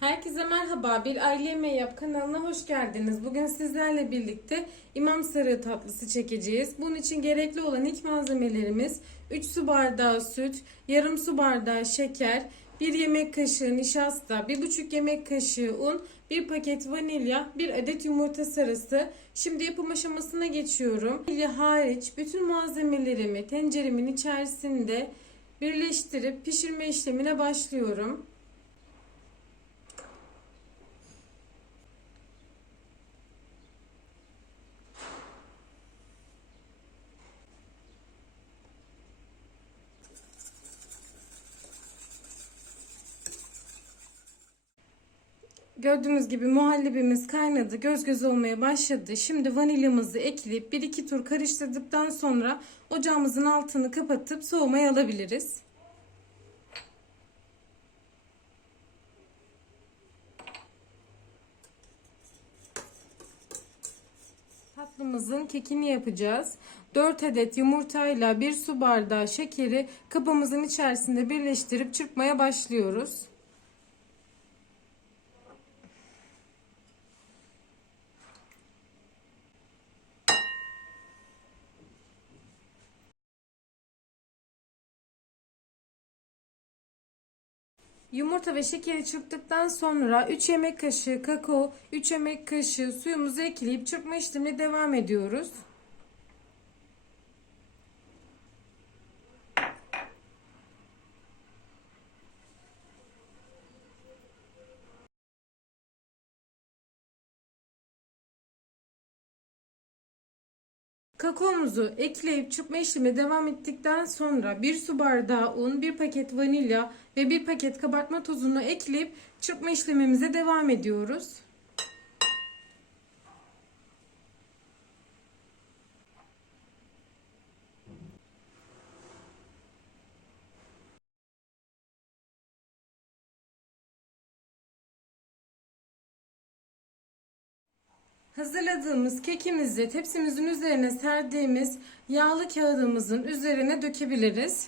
Herkese merhaba. Bir Aile Yemeği Yap kanalına hoş geldiniz. Bugün sizlerle birlikte imam sarığı tatlısı çekeceğiz. Bunun için gerekli olan ilk malzemelerimiz 3 su bardağı süt, yarım su bardağı şeker, 1 yemek kaşığı nişasta, 1,5 yemek kaşığı un, 1 paket vanilya, 1 adet yumurta sarısı. Şimdi yapım aşamasına geçiyorum. Vanilya hariç bütün malzemelerimi tenceremin içerisinde birleştirip pişirme işlemine başlıyorum. Gördüğünüz gibi muhallebimiz kaynadı, göz göz olmaya başladı. Şimdi vanilyamızı ekleyip 1-2 tur karıştırdıktan sonra ocağımızın altını kapatıp soğumaya alabiliriz. Tatlımızın kekini yapacağız. 4 adet yumurtayla 1 su bardağı şekeri kabımızın içerisinde birleştirip çırpmaya başlıyoruz. Yumurta ve şekeri çırptıktan sonra 3 yemek kaşığı kakao, 3 yemek kaşığı suyumuzu ekleyip çırpma işlemine devam ediyoruz. Kakaomuzu ekleyip çırpma işlemi devam ettikten sonra 1 su bardağı un, 1 paket vanilya ve 1 paket kabartma tozunu ekleyip çırpma işlemimize devam ediyoruz. Hazırladığımız kekimizi tepsimizin üzerine serdiğimiz yağlı kağıdımızın üzerine dökebiliriz.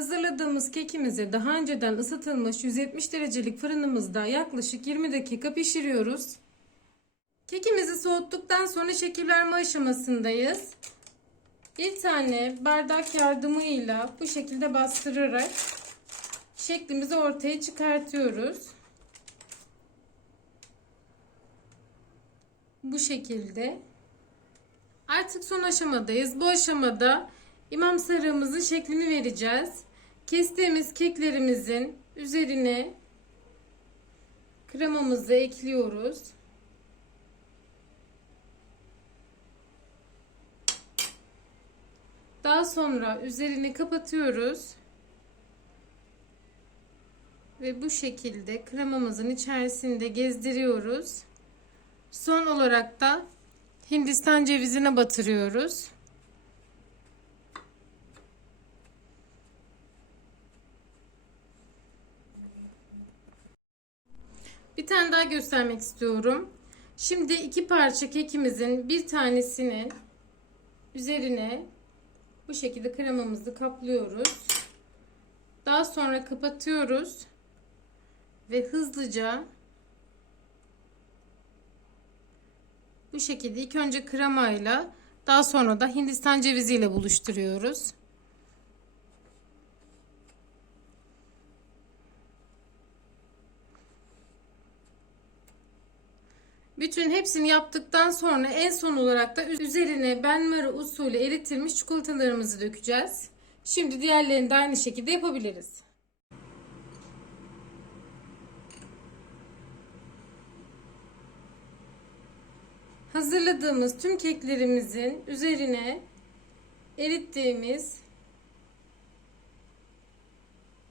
Hazırladığımız kekimizi daha önceden ısıtılmış 170 derecelik fırınımızda yaklaşık 20 dakika pişiriyoruz. Kekimizi soğuttuktan sonra şekillenme aşamasındayız. Bir tane bardak yardımıyla bu şekilde bastırarak şeklimizi ortaya çıkartıyoruz. Bu şekilde. Artık son aşamadayız. Bu aşamada imam sarığımızın şeklini vereceğiz. Kestiğimiz keklerimizin üzerine kremamızı ekliyoruz. Daha sonra üzerini kapatıyoruz. Ve bu şekilde kremamızın içerisinde gezdiriyoruz. Son olarak da Hindistan cevizine batırıyoruz. Bir tane daha göstermek istiyorum. Şimdi iki parça kekimizin bir tanesinin üzerine bu şekilde kremamızı kaplıyoruz. Daha sonra kapatıyoruz ve hızlıca bu şekilde ilk önce kremayla daha sonra da hindistan ceviziyle buluşturuyoruz. Bütün hepsini yaptıktan sonra en son olarak da üzerine benmari usulü eritilmiş çikolatalarımızı dökeceğiz. Şimdi diğerlerini de aynı şekilde yapabiliriz. Hazırladığımız tüm keklerimizin üzerine erittiğimiz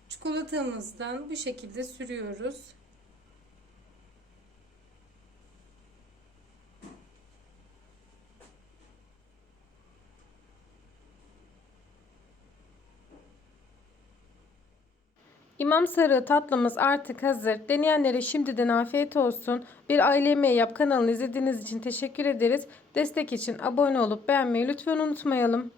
çikolatamızdan bu şekilde sürüyoruz. İmam Sarı tatlımız artık hazır. Deneyenlere şimdiden afiyet olsun. Bir aile yemeği yap kanalını izlediğiniz için teşekkür ederiz. Destek için abone olup beğenmeyi lütfen unutmayalım.